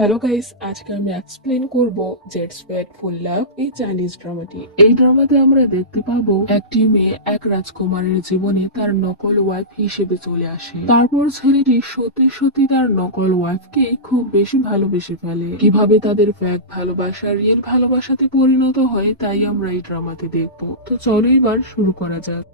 Hello guys, আজকে আমি explain করব জেটস পেট ফুল লাভ এই চাইনিজ ড্রামাটি। এই ড্রামাতে আমরা দেখতে পাবো একটি মেয়ে এক রাজকুমারের জীবনে তার নকল ওয়াইফ হিসেবে চলে আসে। তারপর ছেলেটি সত্যি সত্যি তার নকল ওয়াইফকে খুব বেশি ভালোবেসে ফেলে। কিভাবে তাদের ফ্যাক ভালোবাসা রিয়েল ভালোবাসাতে পরিণত হয় তাই আমরা এই ড্রামাতে দেখবো। তো চলো এবার শুরু করা যাক।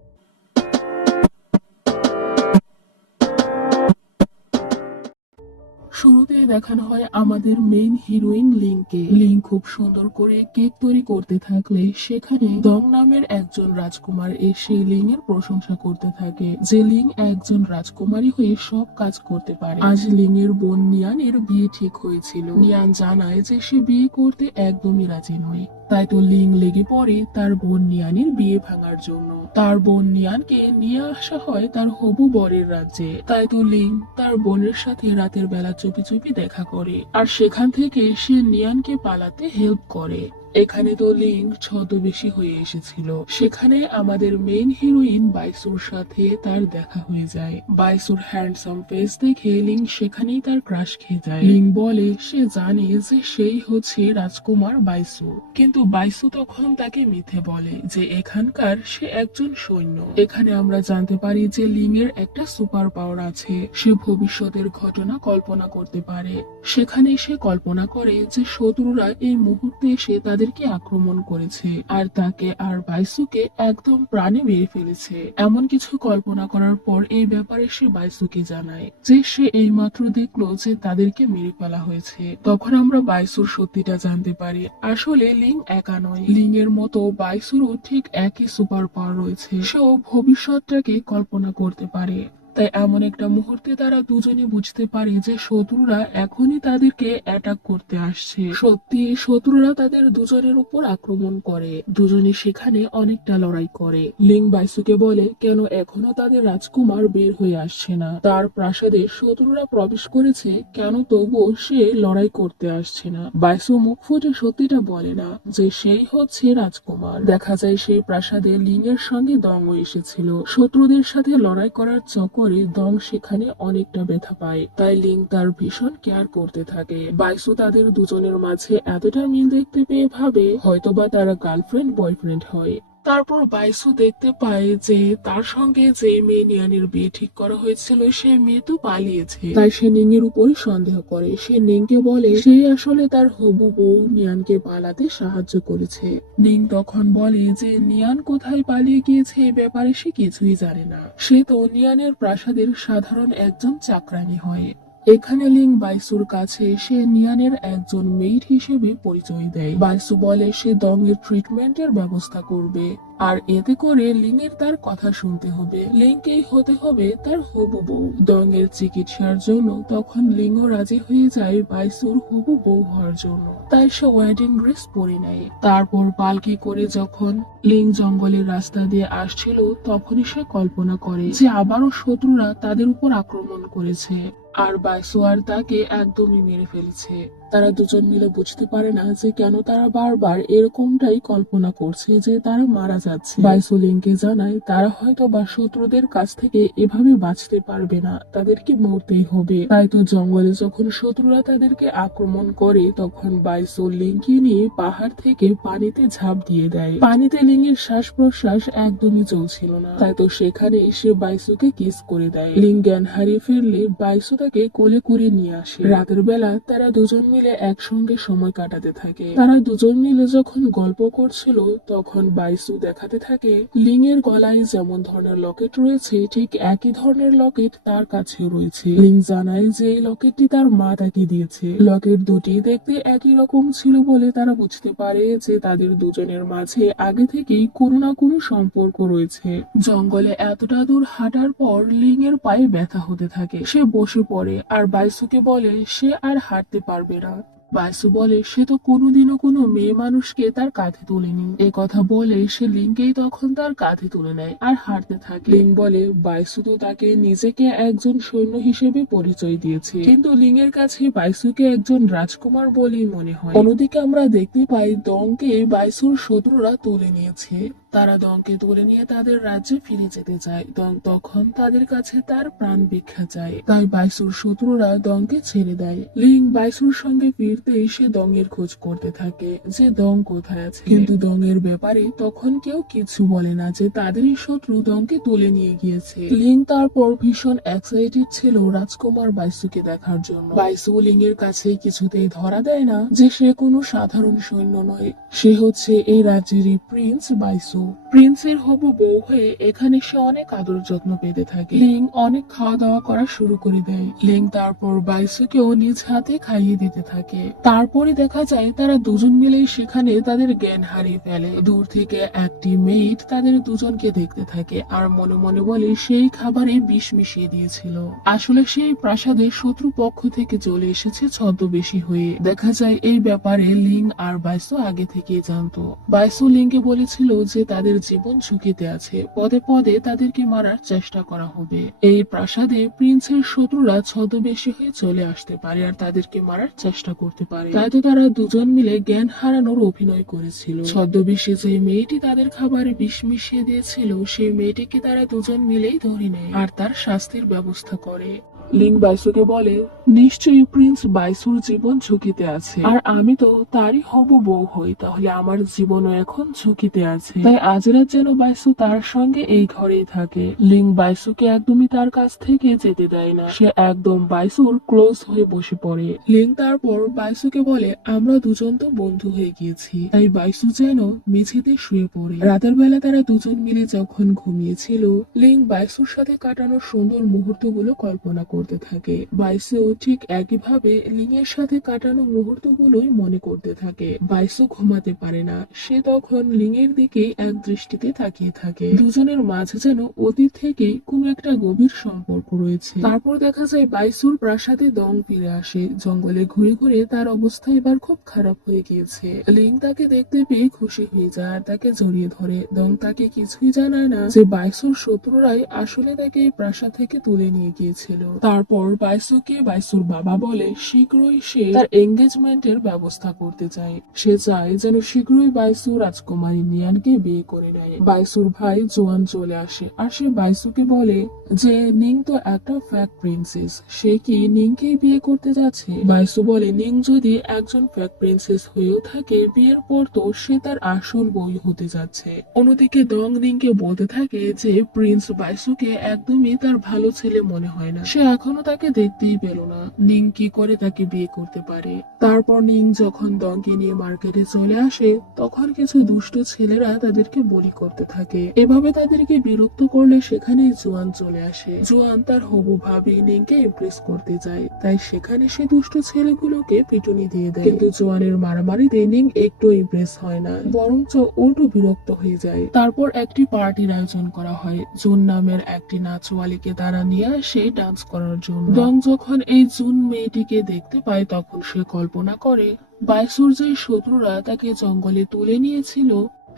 শুরুতে দেখানো হয় আমাদের মেইন হিরোইন লিংকে। লিং খুব সুন্দর করে কেক তৈরি করতে থাকলে সেখানে দং নামের একজন রাজকুমার এসে লিং এর প্রশংসা করতে থাকে যে লিং একজন রাজকুমারী হয়ে সব কাজ করতে পারে। আজ লিং এর বোন নিয়ানের বিয়ে ঠিক হয়েছিল। নিয়ান জানায় যে সে বিয়ে করতে একদমই রাজি নয়। তাই তো লিং লেগে পড়ে তার বোন নিয়ানের বিয়ে ভাঙার জন্য। তার বোন নিয়ানকে নিয়ে আসা হয় তার হবু বরের রাজ্যে। তাই তো লিং তার বোনের সাথে রাতের বেলা চুপি চুপি দেখা করে আর সেখান থেকে সে নিয়ানকে পালাতে হেল্প করে। এখানে তো লিং ছদ্মবেশী হয়ে এসেছিল। সেখানে আমাদের মেইন হিরোইন বাইসুর সাথে তার দেখা হয়ে যায়। বাইসুর হ্যান্ডসাম ফেস দেখে লিং সেখানেই তার ক্রাশ খেয়ে যায়। লিং বলে সে জানে যে সেই হচ্ছে রাজকুমার বাইসু, কিন্তু বাইসু তখন তাকে মিথ্যে বলে যে এখানকার সে একজন সৈন্য। এখানে আমরা জানতে পারি যে লিং এর একটা সুপার পাওয়ার আছে, সে ভবিষ্যতের ঘটনা কল্পনা করতে পারে। সেখানে সে কল্পনা করে যে শত্রুরা এই মুহূর্তে এসে তাদেরকে আক্রমণ করেছে আর তাকে আর বাইসুকে একদম প্রাণে মেরে ফেলেছে। এমন কিছু কল্পনা করার পর এই ব্যাপারে সে বাইসুকে জানায় যে সে এইমাত্র দেখলো যে তাদেরকে মেরে ফেলা হয়েছে। তখন আমরা বাইসুর সত্যিটা জানতে পারি। আসলে লিং একা নয়, লিং এর মতো বাইসুরও ঠিক একই সুপার পাওয়ার রয়েছে। সেও ভবিষ্যৎটাকে কল্পনা করতে পারে। তাই এমন একটা মুহূর্তে তারা দুজনে বুঝতে পারে যে শত্রুরা এখনই তাদেরকে অ্যাটাক করতে আসছে। সত্যি শত্রুরা তাদের দুজনের উপর আক্রমণ করে। দুজনে সেখানে অনেকটা লড়াই করে। লিং বাইসুকে বলে কেন এখনো তাদের রাজকুমার বের হয়ে আসছে না। তার প্রাসাদে শত্রুরা প্রবেশ করেছে, কেন তবুও সে লড়াই করতে আসছে না। বাইসু মুখ ফুটে সত্যিটা বলে না যে সেই হচ্ছে রাজকুমার। দেখা যায় সেই প্রাসাদে লিং এর সঙ্গে দংও এসেছিল। শত্রুদের সাথে লড়াই করার চক্করে দং সেখানে অনেকটা ব্যথা পায়। তাই লিং তার ভীষণ কেয়ার করতে থাকে। বাইসু তাদের দুজনের মাঝে এতটা মিল দেখতে পেয়ে ভাবে হয়তোবা তারা গার্লফ্রেন্ড বয়ফ্রেন্ড হয়। তারপর বাইসু দেখতে পায় যে তার সঙ্গে যে মেয়ে নিয়ানের বিয়ে ঠিক করা হয়েছিল সে মেয়ে তো পালিয়েছে। তাই সে নিং এর উপরে সন্দেহ করে। সে নিংকে বলে সে আসলে তার হবু বউ নিয়ানকে পালাতে সাহায্য করেছে। নিং তখন বলে যে নিয়ান কোথায় পালিয়ে গিয়েছে এ ব্যাপারে সে কিছুই জানে না। সে তো নিয়ানের প্রাসাদের সাধারণ একজন চাকরানী হয়। এখানে লিং বাইসুর কাছে সে নিয়ানের একজন মেইড হিসেবে পরিচয় দেয়। বাইসু বলে সে দং এর ট্রিটমেন্টের ব্যবস্থা করবে আর এতে করে লিং এর তার কথা শুনতে হবে। লিংকেই হতে হবে তার হবু বউ। দং এর চিকিৎসার জন্য তখন লিংও রাজি হয়ে যায় বাইসুর হবু বউ হওয়ার জন্য। তাই সে ওয়েডিং ড্রেস পরে নেয়। তারপর পালকি করে যখন লিং জঙ্গলের রাস্তা দিয়ে আসছিল তখনই সে কল্পনা করে যে আবারও শত্রুরা তাদের উপর আক্রমণ করেছে আর বাইসু আর তাকে একদমই মেরে ফেলেছে। তারা দুজন মিলে বুঝতে পারে না যে কেন তারা বারবার এরকমটাই কল্পনা করছে যে তারা মারা যাচ্ছে। বাইসু লিংকে জানায় তারা হয়তো বা শত্রুদের কাছ থেকে এভাবে বাঁচতে পারবে না, তাদেরকে মরতেই হবে। তাই তো জঙ্গলে যখন শত্রুরা তাদেরকে আক্রমণ করে তখন বাইসু লিংকে নিয়ে পাহাড় থেকে পানিতে ঝাঁপ দিয়ে দেয়। পানিতে লিংয়ের শ্বাস প্রশ্বাস একদমই চলছিল না। তাই তো সেখানে এসে বাইসুকে কিস করে দেয়। লিং জ্ঞান হারিয়ে ফেললে বাইসু তাকে কোলে করে নিয়ে আসে। রাতের বেলা তারা দুজন মিলে একসঙ্গে সময় কাটাতে থাকে। তারা দুজন মিলে যখন গল্প করছিল তখন বাইসু দেখাতে থাকে লিং এর গলায় যেমন ধরনের লকেট রয়েছে ঠিক একই ধরনের লকেট তার কাছেও রয়েছে। লিং জানায় যে এই লকেটটি তার মা তাকে দিয়েছে। লকেট দুটি দেখতে একই রকম ছিল বলে তারা বুঝতে পারে যে তাদের দুজনের মাঝে আগে থেকেই কোনো না কোনো সম্পর্ক রয়েছে। জঙ্গলে এতটা দূর হাঁটার পর লিং এর পায়ে ব্যথা হতে থাকে। সে বসে পড়ে আর বাইসুকে বলে সে আর হাঁটতে পারবে না। বাইসু বলে সে তো কোনোদিনও কোনো মেয়ে মানুষকে তার কাঁধে তুলেনি। এ কথা বলে সে লিংকেই তখন তার কাঁধে তুলে নেয় আর হাঁটতে থাকে। লিং বলে বাইসু তো তাকে নিজেকে একজন সৈন্য হিসেবে পরিচয় দিয়েছে, কিন্তু লিং এর কাছে বাইসুকে একজন রাজকুমার বলেই মনে হয়। অন্যদিকে আমরা দেখতে পাই দংকে বাইসুর শত্রুরা তুলে নিয়েছে। তারা দংকে তুলে নিয়ে তাদের রাজ্যে ফিরে যেতে চায়। দং তখন তাদের কাছে তার প্রাণ ভিক্ষা চায়, তাই বাইসুর শত্রুরা দংকে ছেড়ে দেয়। লিং বাইসুর সঙ্গে ফিরতে সে দং এর খোঁজ করতে থাকে যে দং কোথায় আছে, কিন্তু দং এর ব্যাপারে তখন কেউ কিছু বলে না যে তাদেরই শত্রু দংকে তুলে নিয়ে গিয়েছে। লিং তারপর ভীষণ এক্সাইটেড ছিল রাজকুমার বাইসুকে দেখার জন্য। বাইসু লিং এর কাছে কিছুতেই ধরা দেয় না যে সে কোনো সাধারণ সৈন্য নয়, সে হচ্ছে এই রাজ্যেরই প্রিন্স বাইসু। প্রিন্সের হবু বউ হয়ে এখানে সে অনেক আদর যত্ন পেতে থাকে। লিং অনেক খাওয়া দাওয়া করা শুরু করে দেয়। লিং তারপর বাইসুকেও নিজ হাতে খাইয়ে দিতে থাকে। তারপরে দেখা যায় তারা দুজন মিলেই সেখানে তাদের জ্ঞান হারিয়ে ফেলে। দূর থেকে একটি মেয়েট তাদের দুজনকে দেখতে থাকে আর মনে মনে বলে সেই খাবারে বিষ মিশিয়ে দিয়েছিল। আসলে সেই প্রাসাদে শত্রু পক্ষ থেকে চলে এসেছে ছদ্মবেশী হয়ে। দেখা যায় এই ব্যাপারে লিং আর বাইসু আগে থেকে জানতো। বাইসু লিংকে বলেছিল যে তাদের জীবন ঝুঁকিতে আছে, পদে পদে তাদেরকে মারার চেষ্টা করা হবে। এই প্রাসাদে প্রিন্সের শত্রুরা ছদ্মবেশী হয়ে চলে আসতে পারে আর তাদেরকে মারার চেষ্টা করতে পারে, তাই তো তারা দুজন মিলে জ্ঞান হারানোর অভিনয় করেছিল। ছদ্মবেশী যে মেয়েটি তাদের খাবারে বিষ মিশিয়ে দিয়েছিল সেই মেয়েটিকে তারা দুজন মিলেই ধরে নেয় আর তার শাস্তির ব্যবস্থা করে। লিং বাইসুকে বলে, নিশ্চয়ই প্রিন্স বাইসুর জীবন ঝুঁকিতে আছে আর আমি তো তারই হবু বউ হই, তাহলে আমার জীবনও এখন ঝুঁকিতে আছে, তাই আজ রাত যেন বাইসু তার সঙ্গে এই ঘরেই থাকে। লিং বাইসুকে একদমই তার কাছ থেকে যেতে দেয় না, সে একদম বাইসুর ক্লোজ হয়ে বসে পড়ে। লিং তারপর বাইসুকে বলে, আমরা দুজন তো বন্ধু হয়ে গিয়েছি, তাই বাইসু যেন মেঝেতে শুয়ে পড়ে। রাতের বেলা তারা দুজন মিলে যখন ঘুমিয়েছিল, লিং বাইসুর সাথে কাটানো সুন্দর মুহূর্তগুলো কল্পনা করতে থাকে। বাইসু ঠিক একইভাবে লিং এর সাথে কাটানো মুহূর্তগুলোই মনে করতে থাকে। বাইসু ঘুমাতে পারে না, সে তখন লিং এর দিকে এক দৃষ্টিতে তাকিয়ে থাকে। দুজনের মাঝে যেন অতীত থেকে কোন একটা গভীর সম্পর্ক রয়েছে। তারপর দেখা যায় বাইসুর প্রাসাদে দং ফিরে আসে। জঙ্গলে ঘুরে ঘুরে তার অবস্থা এবার খুব খারাপ হয়ে গিয়েছে। লিং তাকে দেখতে পেয়ে খুশি হয়ে যায় আর তাকে জড়িয়ে ধরে। দং তাকে কিছুই জানায় না যে বাইসুর শত্রুরাই আসলে তাকে এই প্রাসাদ থেকে তুলে নিয়ে গিয়েছিল। তারপর বাইসুকে বাইসুর বাবা বলে শীঘ্রই সে তার এঙ্গেজমেন্টের ব্যবস্থা করতে চায়। সে চায় যেন শীঘ্রই বাইসু রাজকুমারী নিয়ানকে বিয়ে করে নেয়। বাইসুর ভাই জোয়ান চলে আসে আর সে বাইসুকে বলে যে নিং তো একটা ফ্যাক প্রিন্সেস, সে কি নিংকে বিয়ে করতে যাচ্ছে। বাইসু বলে, নিং যদি একজন ফ্যাক প্রিন্সেস হয়েও থাকে, বিয়ের পর তো সে তার আসল বই হতে যাচ্ছে। অন্যদিকে দং নিংকে বলতে থাকে যে প্রিন্স বাইসুকে একদমই তার ভালো ছেলে মনে হয় না, সে এখনো তাকে দেখতেই পেল না, নিং কি করে তাকে বিয়ে করতে পারে। তারপর নিং যখন দংকে নিয়ে মার্কেটে চলে আসে, তখন কিছু দুষ্ট ছেলেরা তাদেরকে বলি করতে থাকে। এভাবে তাদেরকে বিরক্ত করলে সেখানে জোয়ান চলে আসে। জোয়ান তার হবু ভাবি নিংকে ইমপ্রেস করতে যায়, তাই সেখানে সে দুষ্ট ছেলেগুলোকে পিটুনি দিয়ে দেয়। কিন্তু জোয়ানের মারামারিতে নিং একটু ইমপ্রেস হয় না, বরঞ্চ উল্টো বিরক্ত হয়ে যায়। তারপর একটি পার্টির আয়োজন করা হয়। জুন নামের একটি নাচওয়ালিকে তারা নিয়ে আসে ডান্স করার জন্য। দং যখন এই জুন মেয়েটিকে দেখতে পায়, তখন সে কল্পনা করে বাইসুর যে শত্রুরা তাকে জঙ্গলে তুলে নিয়েছিল,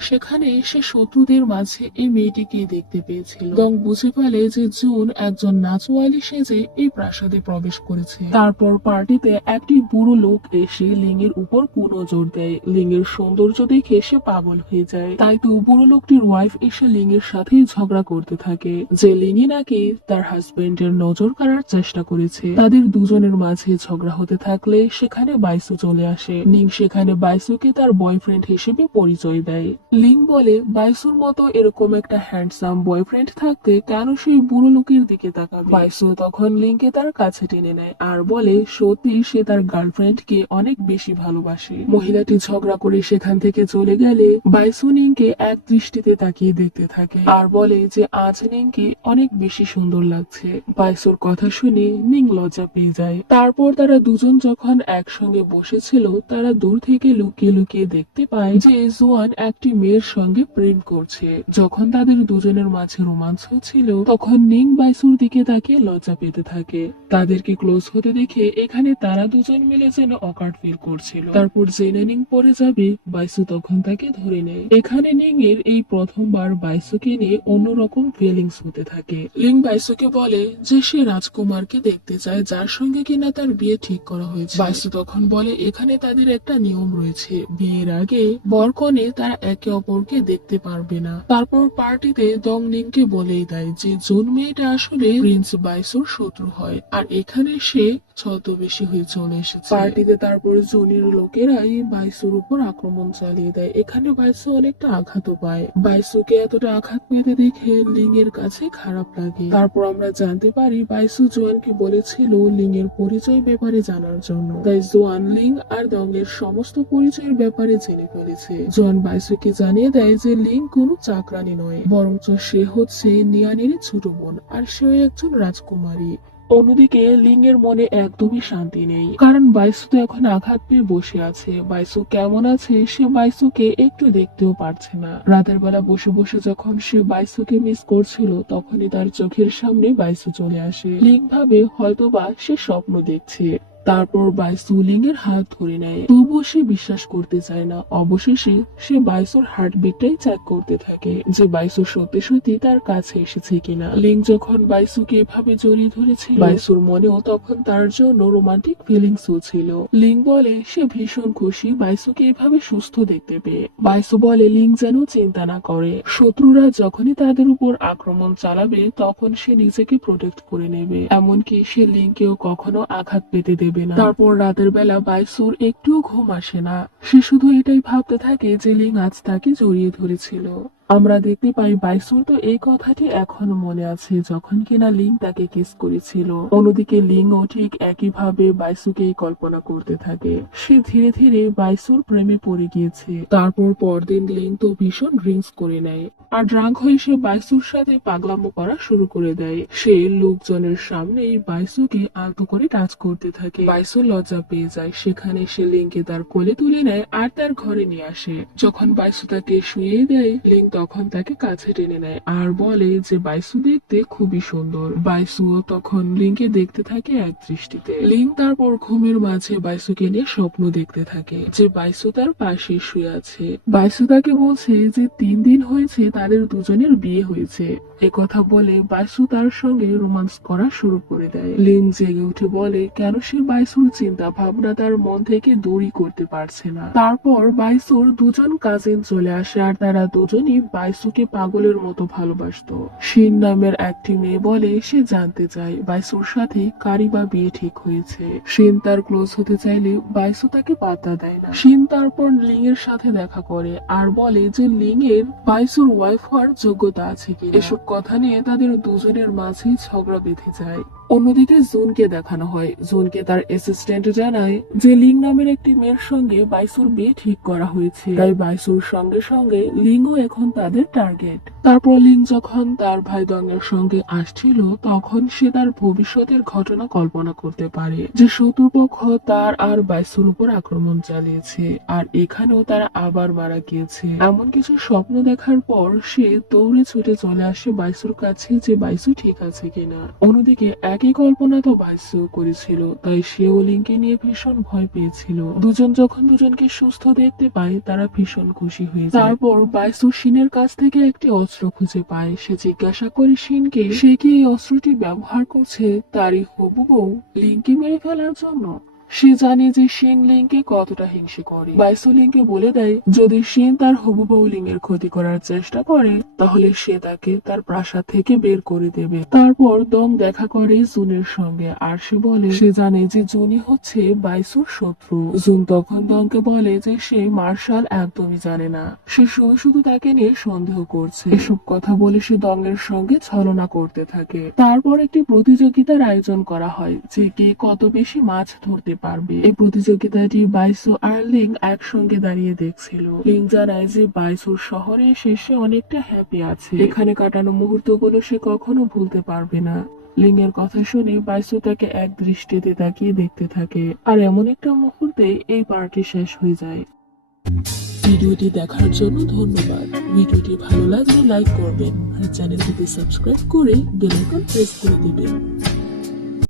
সেখানে সে শত্রুদের মাঝে এই মেয়েটিকে দেখতে পেয়েছিল। দং বুঝে ফেলে যে জুন একজন নাচওয়ালি সেজে এই প্রাসাদে প্রবেশ করেছে। তারপর পার্টিতে একটি বুড়ো লোক এসে লিংয়ের উপর কুনজর দেয়। লিংয়ের সৌন্দর্য দেখে সে পাগল হয়ে যায়। তাই তো বুড়ো লোকটির ওয়াইফ এসে লিংয়ের সাথে ঝগড়া করতে থাকে যে লিংই নাকি তার হাজবেন্ডের নজর কাড়ার চেষ্টা করেছে। তাদের দুজনের মাঝে ঝগড়া হতে থাকলে সেখানে বাইসু চলে আসে। লিং সেখানে বাইসুকে তার বয়ফ্রেন্ড হিসেবে পরিচয় দেয়। লিং বলে, বাইসুর মতো এরকম একটা হ্যান্ডসাম বয়ফ্রেন্ড থাকতে কেন সেই বুড়ো লোকের দিকে তাকাবে। বাইসু তখন লিংকে তার কাছে টেনে নেয় আর বলে সত্যি সে তার গার্লফ্রেন্ডকে অনেক বেশি ভালোবাসে। মহিলাটি ঝগড়া করে সেখান থেকে চলে গেলে বাইসু নিংকে এক দৃষ্টিতে তাকিয়ে দেখতে থাকে আর বলে যে আজ নিংকে অনেক বেশি সুন্দর লাগছে। বাইসুর কথা শুনে নিং লজ্জা পেয়ে যায়। তারপর তারা দুজন যখন একসঙ্গে বসেছিল, তারা দূর থেকে লুকিয়ে লুকিয়ে দেখতে পায় যে জোয়ান একটি মেয়ের সঙ্গে প্রেম করছে। যখন তাদের দুজনের মাঝে রোমান্স হচ্ছিল, তখন নিং বাইসুর দিকে তাকিয়ে লজ্জা পেতে থাকে। তাদেরকে ক্লোজ হতে দেখে এখানে তারা দুজন মিলে যেন অকার্ড ফিল করছিল। তারপর জেনে নিং পড়ে যাবে, বাইসু তখন তাকে ধরে নেয়। এখানে নিং এর এই প্রথমবার বাইসুকে নিয়ে অন্যরকম ফিলিংস হতে থাকে। লিং বাইসুকে বলে যে সে রাজকুমারকে দেখতে চায় যার সঙ্গে কিনা তার বিয়ে ঠিক করা হয়েছে। বাইসু তখন বলে এখানে তাদের একটা নিয়ম রয়েছে, বিয়ের আগে বরকনে তারা একে একে অপরকে দেখতে পারবে না। তারপর পার্টিতে দং লিংকে বলেই দেয় যে জুন মেয়েটা আসলে প্রিন্স বাইসুর শত্রু হয়, আর এখানে সে ছদ্মবেশী হয়ে চলে এসেছে। পার্টিতে তারপর জুনির লোকেরাই বাইসুর উপর আক্রমণ চালিয়ে দেয়। এখানে বাইসু অনেকটা আঘাত পায়। বাইসুকে এতটা আঘাত পেতে দেখে লিং এর কাছে খারাপ লাগে। তারপর আমরা জানতে পারি বাইসু জোয়ানকে বলেছিল লিং এর পরিচয় ব্যাপারে জানার জন্য, তাই জোয়ান লিং আর দং এর সমস্ত পরিচয়ের ব্যাপারে জেনে ফেলেছে। জোয়ান বাইসুকে জানিয়ে দেয় যে লিং কোনো চাকরানি নয়, বরঞ্চ সে হচ্ছে নিয়ানেরই ছোট বোন, আর সেও একজন রাজকুমারী। অন্যদিকে লিং এর মনে একদমই শান্তি নেই, কারণ বাইসু তো এখন আঘাত পেয়ে বসে আছে। বাইসু কেমন আছে সে বাইসুকে একটু দেখতেও পারছে না। রাতের বেলা বসে বসে যখন সে বাইসুকে মিস করছিল, তখনই তার চোখের সামনে বাইসু চলে আসে। লিং ভাবে হয়তোবা সে স্বপ্ন দেখছে। তারপর বাইসু লিং এর হাত ধরে নেয়, তবুও সে বিশ্বাস করতে চায় না। অবশেষে সে বাইসুর হার্টবিটটাই চেক করতে থাকে যে বাইসু সত্যি সত্যি তার কাছে এসেছে কিনা। লিং যখন বাইসুকে এভাবে জড়িয়ে ধরেছিল, বাইসুর মনেও তখন তার জন্য রোমান্টিক ফিলিংস ছিল। লিং বলে সে ভীষণ খুশি বাইসুকে এভাবে সুস্থ দেখতে পেয়ে। বাইসু বলে লিং যেন চিন্তা না করে, শত্রুরা যখনই তাদের উপর আক্রমণ চালাবে তখন সে নিজেকে প্রোটেক্ট করে নেবে, এমনকি সে লিংকেও কখনো আঘাত পেতে দেবে না। তারপর রাতের বেলা বাইসুর একটুও ঘুম আসে না, সে শুধু এটাই ভাবতে থাকে যে লিং আজ তাকে জড়িয়ে ধরেছিল। আমরা দেখতে পাই বাইসুর তো এই কথাটি এখনো মনে আছে যখন কিনা লিং তাকে কিস করেছিল। অন্যদিকে লিংও ঠিক একইভাবে বাইসুকে কল্পনা করতে থাকে। সে ধীরে ধীরে বাইসুর প্রেমে পড়ে গিয়েছে। তারপর পরদিন লিং তো ভীষণ ড্রিঙ্কস করে নেয়, আর ড্রাঙ্ক হয়ে সে বাইসুর সাথে পাগলামো করা শুরু করে দেয়। সে লোকজনের সামনেই বাইসুকে আলতো করে টাচ করতে থাকে। বাইসু লজ্জা পেয়ে যায়, সেখানে সে লিংকে তার কোলে তুলে নেয় আর তার ঘরে নিয়ে আসে। যখন বাইসু তাকে শুয়ে দেয়, লিং তখন তাকে কাছে টেনে নেয় আর বলে যে বাইসু দেখতে খুবই সুন্দর। বাইসুও তখন লিংকে দেখতে থাকে এক দৃষ্টিতে। লিং তারপর ঘুমের মাঝে বাইসুকে নিয়ে স্বপ্ন দেখতে থাকে যে বাইসু তার পাশে শুয়ে আছে। বাইসু তাকে বলছে যে 3 দিন হয়েছে তাদের দুজনের বিয়ে হয়েছে। একথা বলে বাইসু তার সঙ্গে রোমান্স করা শুরু করে দেয়। লিং জেগে উঠে বলে কেন সে বাইসুর চিন্তা ভাবনা তার মন থেকে দূরই করতে পারছে না। তারপর বাইসুর দুজন কাজিন চলে আসে আর তারা দুজনই বাইসুকে পাগলের মতো ভালোবাসতো। শিন নামের একটি মেয়ে বলে সে জানতে চায় বাইসুর সাথে কারি বা বিয়ে ঠিক হয়েছে। শিন তার ক্লোজ হতে চাইলে বাইসু তাকে পাত্তা দেয় না। শিন তারপর লিং এর সাথে দেখা করে আর বলে যে লিং এর বাইসুর ওয়াইফ হওয়ার যোগ্যতা আছে কিনা। এসব কথা নিয়ে তাদের দুজনের মাঝে ঝগড়া বেঁধে যায়। অন্যদিকে জুনকে দেখানো হয়। জুনকে তার অ্যাসিস্ট্যান্ট জানায় যে লিং নামের একটি মেয়ের সঙ্গে বাইসুর বিয়ে ঠিক করা হয়েছে, তাই বাইসুর সঙ্গে সঙ্গে লিংও এখন তাদের টার্গেট। তারপর লিং যখন তার ভাই দংয়ের সঙ্গে আসছিল, তখন সে তার ভবিষ্যতের ঘটনা কল্পনা করতে পারে যে শত্রুপক্ষ তার আর বাইসুর উপর আক্রমণ চালিয়েছে, আর এখানেও তারা আবার মারা গিয়েছে। এমন কিছু স্বপ্ন দেখার পর সে দৌড়ে ছুটে চলে আসে বাইসুর কাছে যে বাইসু ঠিক আছে কিনা। অন্যদিকে একই কল্পনা তো বাইসু করেছিল, তাই সেও লিংকে নিয়ে ভীষণ ভয় পেয়েছিল। দুজন যখন দুজনকে সুস্থ দেখতে পায় তারা ভীষণ খুশি হয়ে যায়। তারপর বাইসু শিনের কাছ থেকে একটি অস্ত্র খুঁজে পায়। সে জিজ্ঞাসা করে শিনকে সে কি এই অস্ত্রটি ব্যবহার করছে তারই হবু বউ লিংকে মেরে ফেলার জন্য। সে জানে যে শিন লিংকে কতটা হিংসে করে। বাইসু লিংকে বলে দেয় যদি শিন তার হবু বউ লিং এর ক্ষতি করার চেষ্টা করে তাহলে সে তাকে তার প্রাসাদ থেকে বের করে দেবে। তারপর দং দেখা করে জুনের সঙ্গে আর সে বলে সে জানে যে জুনই হচ্ছে বাইসুর শত্রু। জুন তখন দংকে বলে যে সে মার্শাল একদমই জানে না, সে শুধু শুধু তাকে নিয়ে সন্দেহ করছে। এসব কথা বলে সে দং এর সঙ্গে ছলনা করতে থাকে। তারপর একটি প্রতিযোগিতার আয়োজন করা হয় যে কে কত বেশি মাছ ধরতে পারবে। এই প্রতিযোগিতাটি বাইসু আর লিং একসঙ্গে দাঁড়িয়ে দেখছিল। লিং জানায় যে বাইসুর শহরে শেষে অনেকটা হ্যাপি আছে, এখানে কাটানো মুহূর্তগুলো সে কখনো ভুলতে পারবে না। লিং এর কথা শুনে বাইসু তাকে এক দৃষ্টিতে তাকিয়ে দেখতে থাকে, আর এমন একটা মুহূর্তে এই পার্টি শেষ হয়ে যায়। ভিডিওটি দেখার জন্য ধন্যবাদ। ভিডিওটি ভালো লাগলে লাইক করবেন আর চ্যানেলটিকে সাবস্ক্রাইব করে বেল আইকন প্রেস করে দিবেন।